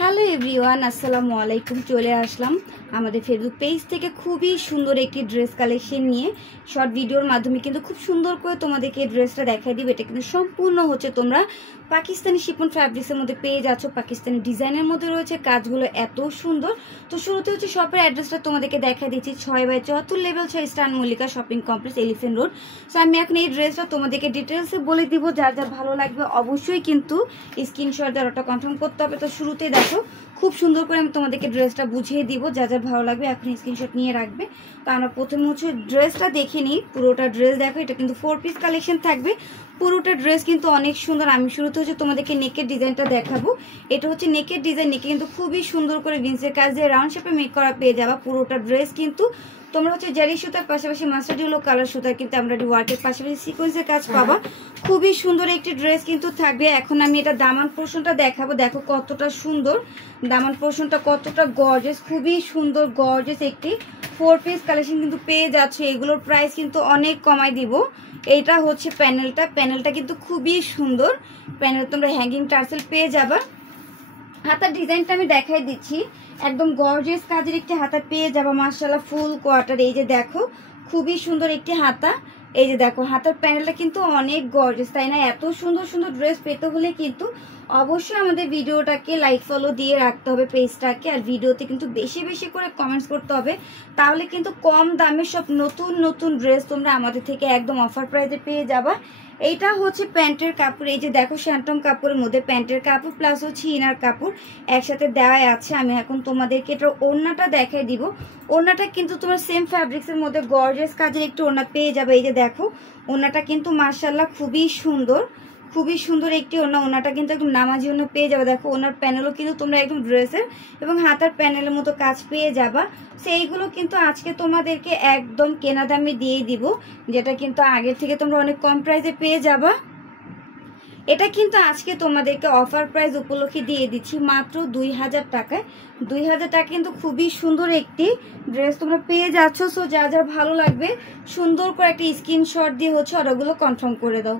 Hello everyone, আসসালামু আলাইকুম। চলে আসলাম আমাদের ফেসবুক পেজ থেকে খুবই সুন্দর একটি ড্রেস কালেকশন নিয়ে। শর্ট ভিডিওর মাধ্যমে কিন্তু খুব সুন্দর করে তোমাদেরকে এই ড্রেসটা দেখাই দিব। এটা কিন্তু সম্পূর্ণ হচ্ছে তোমরা পাকিস্তানি শিফন ফ্যাব্রিক্সের মধ্যে পেয়ে যাচ্ছ। পাকিস্তানি ডিজাইনের মধ্যে রয়েছে, কাজগুলো এত সুন্দর। তো শুরুতে হচ্ছে শপের অ্যাড্রেসটা তোমাদেরকে দেখা দিচ্ছি, 6/74 level 6 star Mallika shopping complex, elephant road. So আমি এখন এই ড্রেসটা তোমাদেরকে ডিটেলসে বলে দিব। যার যার ভালো লাগবে অবশ্যই কিন্তু স্ক্রিনশট দিয়ে অর্ডারটা কনফার্ম করতে হবে। তো শুরুতেই দেখো খুব সুন্দর করে আমি তোমাদেরকে ড্রেসটা বুঝিয়ে দিব। যা যা ভালো লাগবে এখন স্ক্রিনশট নিয়ে রাখবে। তো আমরা প্রথমে হচ্ছে ড্রেসটা দেখে নিই। পুরোটা ড্রেস দেখো, এটা কিন্তু 4 পিস কালেকশন থাকবে। পুরোটা ড্রেস কিন্তু অনেক সুন্দর। আমি শুরুতে হচ্ছে তোমাদেরকে নেকের ডিজাইনটা দেখাবো। এটা হচ্ছে নেকের ডিজাইন। নেকে কিন্তু খুবই সুন্দর করে ভিন্সের কাজ দিয়ে রাউন্ড শেপে মেক করা পেয়ে যাবা। পুরোটা ড্রেস কিন্তু তোমরা হচ্ছে জারি সুতার পাশাপাশি মাস্টার্ড ইয়েলো কালার সুতার কিন্তু আমরা ওয়ার্কের পাশাপাশি সিকোয়েন্সের কাজ পাবা। খুবই সুন্দর একটি ড্রেস কিন্তু থাকবে। এখন আমি এটা দামান পোর্শনটা দেখাবো। দেখো কতটা সুন্দর দামান পোর্শনটা, কতটা গর্জিয়াস, খুবই সুন্দর গর্জিয়াস একটি 4 পিস কালেকশন কিন্তু পেয়ে যাচ্ছে। এগুলোর প্রাইস কিন্তু অনেক কমাই দিব। এইটা হচ্ছে প্যানেলটা কিন্তু খুবই সুন্দর। প্যানেল তোমরা হ্যাঙ্গিং টার্সেল পেয়ে যাবা। হাতার ডিজাইনটা আমি দেখাই দিচ্ছি, একদম গর্জিয়াস কাজের একটি হাতা পেয়ে যাবা। মাশাআল্লাহ ফুল কোয়ার্টার। এই যে দেখো খুবই সুন্দর একটি হাতা। এই যে দেখো হাতার প্যানেলটা কিন্তু অনেক গর্জিয়াস, তাই না? এত সুন্দর সুন্দর ড্রেস পেতে হলে কিন্তু অবশ্যই আমাদের ভিডিওটাকে লাইক ফলো দিয়ে রাখতে হবে পেজটাকে। আর ভিডিওতে কিন্তু বেশি বেশি করে কমেন্টস করতে হবে, তাহলে কিন্তু কম দামে সব নতুন নতুন ড্রেস তোমরা আমাদের থেকে একদম অফার প্রাইসে পেয়ে যাবা। এইটা হচ্ছে প্যান্টের কাপড়। এই যে দেখো শ্যান্টম কাপড়ের মধ্যে প্যান্টের কাপড় প্লাস হচ্ছে ইনার কাপড় একসাথে দেওয়া আছে। আমি এখন তোমাদেরকে এটা ওড়নাটা দেখাই দিব। ওড়নাটা কিন্তু তোমার সেম ফ্যাব্রিক্সের মধ্যে গর্জিয়াস কাজের একটু ওড়না পেয়ে যাবে। এই যে দেখো ওড়নাটা কিন্তু মাশাআল্লাহ খুবই সুন্দর, খুবই সুন্দর একটি ওড়না। ওড়নাটা কিন্তু একদম নামাজি ওড়না পেয়ে যাবে। দেখো ওনার প্যানেলও কিন্তু তোমরা একদম ড্রেসের এবং হাতার প্যানেলের মতো কাজ পেয়ে যাবা। সেইগুলো কিন্তু আজকে তোমাদেরকে একদম কেনা দামে দিয়ে দিব, যেটা কিন্তু আগের থেকে তোমরা অনেক কম প্রাইসে পেয়ে যাবা। এটা কিন্তু আজকে তোমাদেরকে অফার প্রাইস উপলক্ষে দিয়ে দিচ্ছি মাত্র 2000 টাকায়। 2000 টাকা কিন্তু খুবই সুন্দর একটি ড্রেস তোমরা পেয়ে যাচ্ছ। সো যা যা ভালো লাগবে সুন্দর করে একটা স্ক্রিনশট দিয়ে হচ্ছে অর্ডারগুলো কনফার্ম করে দাও।